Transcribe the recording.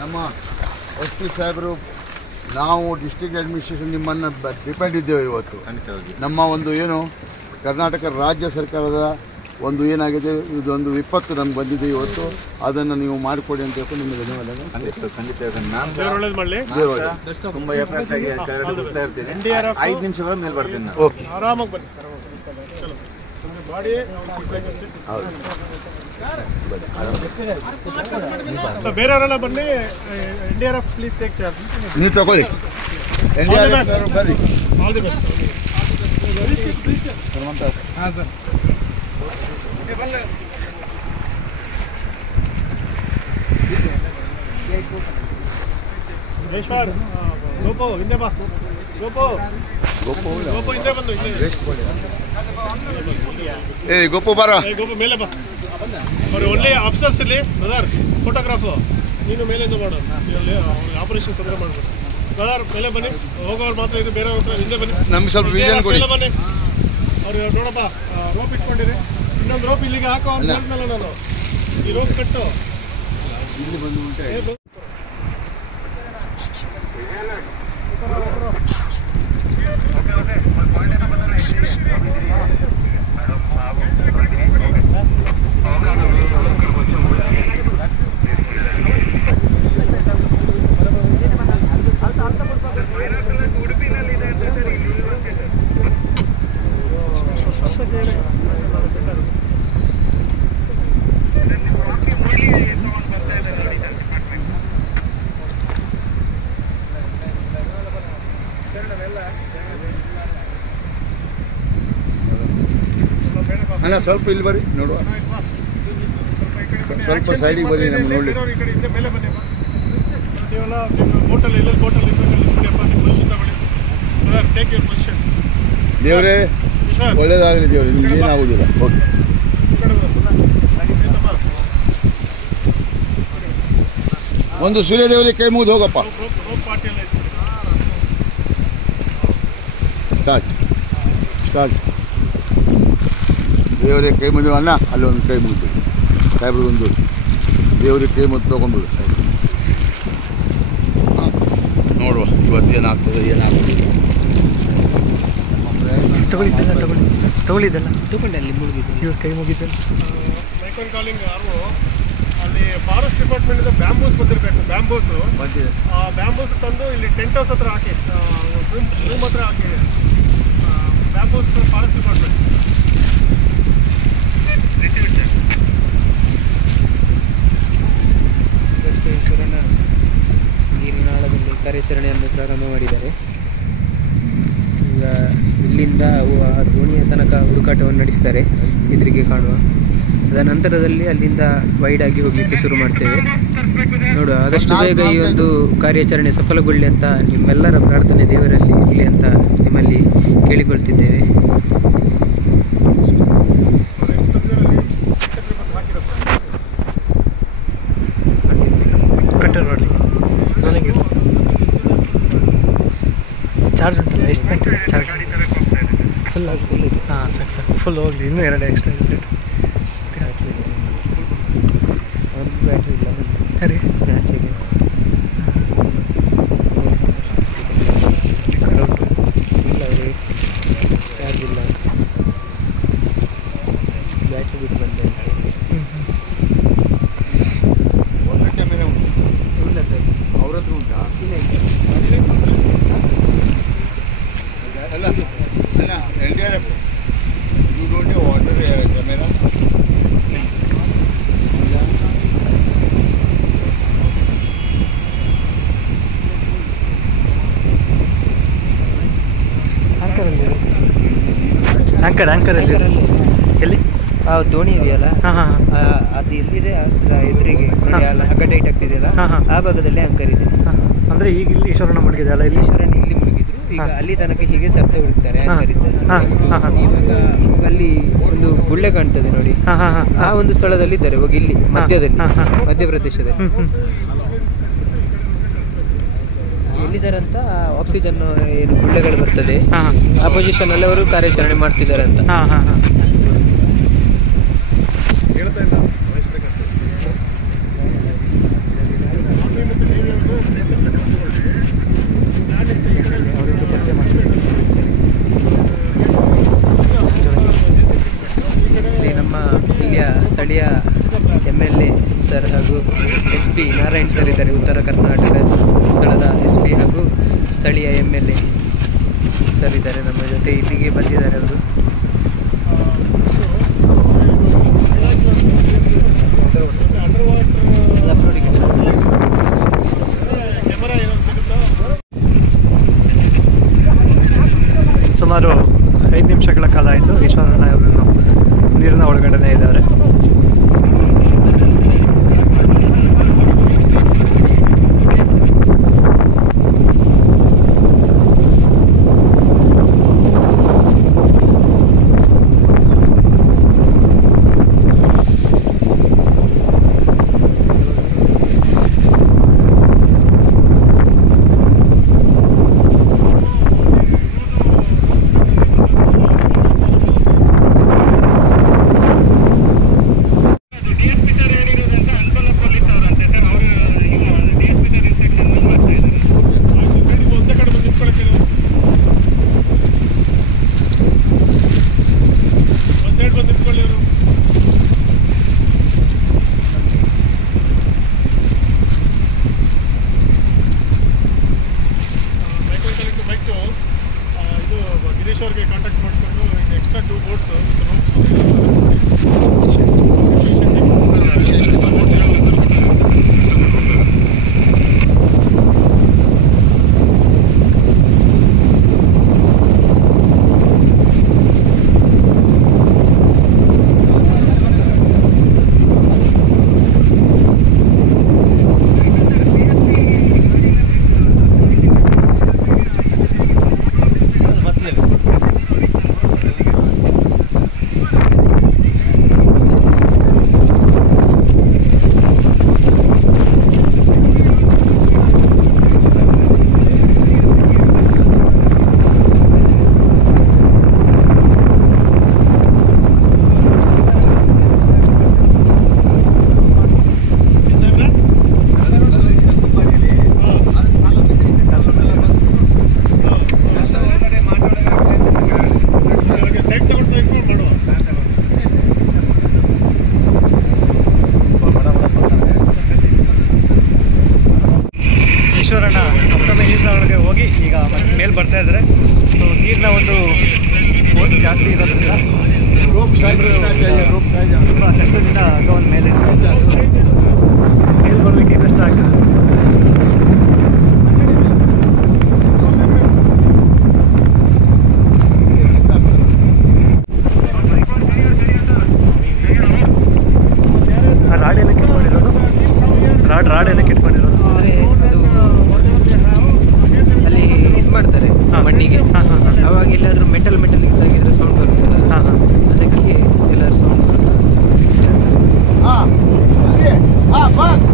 ನಮ್ಮ S P ಸಾಹೇಬರು ನಾವು ಡಿಸ್ಟ್ರಿಕ್ಟ್ ಅಡ್ಮಿನಿಸ್ಟ್ರೇಷನ್ ನಿಮ್ಮನ್ನು ಡಿಪೆಂಡ್ ಇದ್ದೇವೆ ಇವತ್ತು. ನಮ್ಮ ಒಂದು ಏನು ಕರ್ನಾಟಕ ರಾಜ್ಯ ಸರ್ಕಾರದ ಒಂದು ಏನಾಗಿದೆ ಇದೊಂದು ವಿಪತ್ತು ನಮ್ಗೆ ಬಂದಿದೆ ಇವತ್ತು, ಅದನ್ನು ನೀವು ಮಾಡಿಕೊಡಿ ಅಂತ ಹೇಳ್ಕೊಂಡು ನಿಮಗೆ ಧನ್ಯವಾದಗಳು. ಖಂಡಿತ ತುಂಬ ಎಫೆಕ್ಟಾಗಿ 5 ನಿಮಿಷಗಳ ಮೇಲೆ ಬರ್ತೀನಿ ನಾನು. ಓಕೆ, ಆರಾಮಾಗಿ ಬನ್ನಿ. ಬೇರೆಯವರೆಲ್ಲ ಬನ್ನಿ. NDRF please take charge. ನೀವು ತಗೊಳ್ಳಿ. NDRF ಬರ್ರಿ. All the best. ಹಾಂ ಸರ್. ಈಶ್ವರ್ ಗೋಪು ಹಿಂದೆ ಬಾ. ಗೋಪು ಹಿಂದೆ ಬಂದು ಗೋಪು ಬಾರ. ಗೋಪು ಮೇಲೆ ಬಾ. ಅವ್ರು ಒಳ್ಳೆ ಆಫೀಸರ್ಸ್ ಇಲ್ಲಿ ಬ್ರದರ್. ಫೋಟೋಗ್ರಾಫು ನೀನು ಮೇಲಿಂದ ಮಾಡು. ನೀರಲ್ಲಿ ಆಪರೇಷನ್ ತೊಂದರೆ ಮಾಡ್ಬೋದು ಬ್ರದರ್. ಮೇಲೆ ಬನ್ನಿ. ಹೋಗೋರು ಮಾತ್ರ ಇದು, ಬೇರೆ ಹತ್ರ ಹಿಂದೆ ಬನ್ನಿ. ನಮ್ಗೆ ಸ್ವಲ್ಪ ವಿಷನ್ ಕೊಡಿ. ಬನ್ನಿ. ಅವ್ರು ನೋಡಪ್ಪ ರೋಪ್ ಇಟ್ಕೊಂಡಿರಿ. ಇನ್ನೊಂದು ರೋಪ್ ಇಲ್ಲಿಗೆ ಹಾಕೋ ಅಂತ ಹೇಳಿದ್ನಲ್ಲ ನಾನು. ಈ ರೋಪ್ ಕಟ್ಟು ಇಲ್ಲಿ ಬಂದು ಅಲ್ಲ ಸ್ವಲ್ಪ ಇಲ್ಲಿ ಬರ್ರಿ ನೋಡುವ. ಸ್ವಲ್ಪ ಸೈಡಿಗೆ ಬರ್ರಿ ನಮ್ಮ ನೋಡಿ. ಮೇಲೆ ಬನ್ನಿ. ನೀವೆಲ್ಲ ನಿಮ್ಮ ಹೋಟೆಲ್ ಎಲ್ಲ ಹೋಟೆಲ್ ಇರಬೇಕಪ್ಪ. ನಿಮ್ಮ ಪೊಸಿಷನ್ ತಗೊಳ್ಳಿ ಬ್ರದರ್. Take your position. ದೇವರೇ ಒಳ್ಳೇದಾಗಲಿ ದೇವ್ರೆ, ನಿಮ್ಗೆ ಏನಾಗೋದಿಲ್ಲ. ಓಕೆ, ಒಂದು ಸೂರ್ಯದೇವರಿಗೆ ಕೈ ಮುಗಿದು ಹೋಗಪ್ಪ. ಸ್ಟಾರ್ಟ್. ದೇವರಿಗೆ ಕೈ ಮುಗಿದು ಅಣ್ಣ, ಅಲ್ಲೊಂದು ಕೈ ಮುಗಿದು ಸಾಹೇಬ್ರಿಗೊಂದು ದೇವರಿಗೆ ಕೈ ಮುಗಿದು ತೊಗೊಂಡ್ಬಿಡು ಸಾಹೇಬ್. ಹಾಂ, ನೋಡುವ ಇವತ್ತು ಏನಾಗ್ತದೆ ಏನಾಗ್ತದೆ. ತಗೊಂಡಲ್ಲಿ ಮುಗಿದು ಇವ್ರ ಕೈ ಮುಗಿದ್ದಲ್ಲ. ಮೈಕಲ್ ಕಾಲಿಂಗ್ ಯಾರು ಅಲ್ಲಿ ಫಾರೆಸ್ಟ್ ಡಿಪಾರ್ಟ್ಮೆಂಟಿಂದ ಬ್ಯಾಂಬೂಸ್ ಬಂದಿರಬೇಕು. ಬ್ಯಾಂಬೂಸು ಬಂದಿದೆ. ಆ ಬ್ಯಾಂಬೂಸ್ ತಂದು ಇಲ್ಲಿ ಟೆಂಟ್ ಹೌಸ್ ಹತ್ರ ಹಾಕಿ, ರೂಮ್ ಹತ್ರ ಹಾಕಿ. Bamboos forest department. ಬಸವೇಶ್ವರನ ನೀರಿನಾಳದಲ್ಲಿ ಕಾರ್ಯಾಚರಣೆಯನ್ನು ಪ್ರಾರಂಭ ಮಾಡಿದ್ದಾರೆ. ಈಗ ಇಲ್ಲಿಂದ ಆ ದೋಣಿಯ ತನಕ ಹುಡುಕಾಟವನ್ನು ನಡೆಸ್ತಾರೆ ಎದುರಿಗೆ ಕಾಣುವ. ಅದರ ನಂತರದಲ್ಲಿ ಅಲ್ಲಿಂದ ವೈಡ್ ಆಗಿ ಹೋಗಲಿಕ್ಕೆ ಶುರು ಮಾಡ್ತೇವೆ. ನೋಡುವ, ಆದಷ್ಟು ಬೇಗ ಈ ಒಂದು ಕಾರ್ಯಾಚರಣೆ ಸಫಲಗೊಳ್ಳಿ ಅಂತ ನಿಮ್ಮೆಲ್ಲರ ಪ್ರಾರ್ಥನೆ ದೇವರಲ್ಲಿ ಇರಲಿ ಅಂತ ನಿಮ್ಮಲ್ಲಿ ಕೇಳಿಕೊಳ್ತಿದ್ದೇವೆ. ಚಾರ್ಜ್ ಉಂಟಲ್ಲ, ಎಷ್ಟು ಗಂಟೆ ಚಾರ್ಜ್? ಫುಲ್ ಆಗಿ ಫುಲ್ ಇದೆ. ಹಾಂ, ಸಾಕು ಫುಲ್ ಹೋಗಲಿ. ಇನ್ನೂ 2 ಎಕ್ಸ್ಟ್ರಾ ಇದೆ. ಅವ್ರಿಗೆ ಬ್ಯಾಟ್ರಿ ಇಲ್ಲ ಸರಿ ಆಚೆಗೆ ಇಲ್ಲ, ಅವರಿಗೆ ಚಾರ್ಜ್ ಇಲ್ಲ, ಬ್ಯಾಟ್ರಿ ಬಿಟ್ಟು ಬಂದೆ. ಒಳ್ಳೆ ಕ್ಯಾಮೆರಾ ಉಂಟು. ಇಲ್ಲ ಸರ್, ಅವ್ರ ಹತ್ರ ಉಂಟಾ? ಅಲ್ಲ NDRF, you don't have water camera? ಆಂಕರಲ್ಲಿ ಎಲ್ಲಿ ಆ ದೋಣಿ ಇದೆಯಲ್ಲ, ಅದು ಎಲ್ಲಿದೆ ಎದುರಿಗೆ ಹಗ್ಗ ಟೈಟ್ ಆಗ್ತಿದೆಯಲ್ಲ, ಆ ಭಾಗದಲ್ಲಿ ಅಂಕರ್ ಇದೆ. ಅಂದರೆ ಈಗ ಇಲ್ಲಿ ಈಶ್ವರನ ಮಡಗಿದೆಯಲ್ಲ, ಇಲ್ಲಿ ಈಶ್ವರನ ಇಲ್ಲಿ ಮುಳುಗಿದ್ರು. ಈಗ ಅಲ್ಲಿ ತನಕ ಹೀಗೆ ಸರ್ತೆ ಹುಡುಕ್ತಾರೆ ಅಂಕರ್ ಇದ್ದಲ್ಲಿ. ಇವಾಗ ಅಲ್ಲಿ ಒಂದು ಗುಳ್ಳೆ ಕಾಣ್ತದೆ ನೋಡಿ, ಆ ಒಂದು ಸ್ಥಳದಲ್ಲಿ ಇದ್ದಾರೆ. ಹೋಗಿ ಇಲ್ಲಿ ಮಧ್ಯದಲ್ಲಿ, ಮಧ್ಯಪ್ರದೇಶದಲ್ಲಿ ಎಲ್ಲಿದ್ದಾರಂತ ಆಕ್ಸಿಜನ್ ಏನು ಗುಳ್ಳೆಗಳು ಬರ್ತದೆ, ಆ ಪೊಸಿಷನ್ ಅಲ್ಲಿ ಅವರು ಕಾರ್ಯಾಚರಣೆ ಮಾಡ್ತಿದ್ದಾರೆ ಅಂತ. ಸರ್ ಹಾಗೂ SP ನಾರಾಯಣ್ ಸರ್ ಇದ್ದಾರೆ, ಉತ್ತರ ಕರ್ನಾಟಕ ಸ್ಥಳದ SP ಹಾಗೂ ಸ್ಥಳೀಯ MLA ಸರ್ ಇದ್ದಾರೆ ನಮ್ಮ ಜೊತೆ. ಇಲ್ಲಿಗೆ ಬಂದಿದ್ದಾರೆ ಅವರು. ಸುಮಾರು 5 ನಿಮಿಷಗಳ ಕಾಲ ಆಯಿತು. ಈಶ್ವರಣ್ಣ ಅವರನ್ನು ನೀರಿನ ಒಳಗಡೆ ಇದ್ದಾರೆ. ಗಿರೀಶ್ ಅವ್ರಿಗೆ ಕಾಂಟ್ಯಾಕ್ಟ್ ಮಾಡಿಕೊಂಡು ಎಕ್ಸ್ಟ್ರಾ 2 ಬೋಟ್ಸ್ ಈಶ್ವರಣ್ಣ ಮತ್ತೊಮ್ಮೆ ನೀರಿನ ಒಳಗೆ ಹೋಗಿ ಈಗ ಮೇಲೆ ಬರ್ತಾ ಇದ್ದಾರೆ. ಸೊ ನೀರಿನ ಒಂದು ಫೋರ್ಸ್ ಜಾಸ್ತಿ ಇರೋದ್ರಿಂದ ತುಂಬ ಕಷ್ಟದಿಂದ ಹಗ್ಗವನ್ನು ಮೇಲೆ ಬರಲಿಕ್ಕೆ ಕಷ್ಟ ಆಗ್ತದೆ. ರಾಡೆಲ್ಲ ಕಿಟ್ಕೊಂಡಿರೋದು ರಾಡೆಲ್ಲ ಕಿಟ್ಕೊಂಡಿರೋದು ಅಂದರೆ ಅದು ಅಲ್ಲಿ ಇದು ಮಾಡ್ತಾರೆ ಮಣ್ಣಿಗೆ, ಅವಾಗ ಎಲ್ಲಾದರೂ ಮೆಟಲ್ ಇದ್ದಾಗಿದ್ರೆ ಸೌಂಡ್ ಬರುತ್ತಲ್ಲ, ಅದಕ್ಕೆ ಎಲ್ಲರೂ ಸೌಂಡ್ ಬಸ್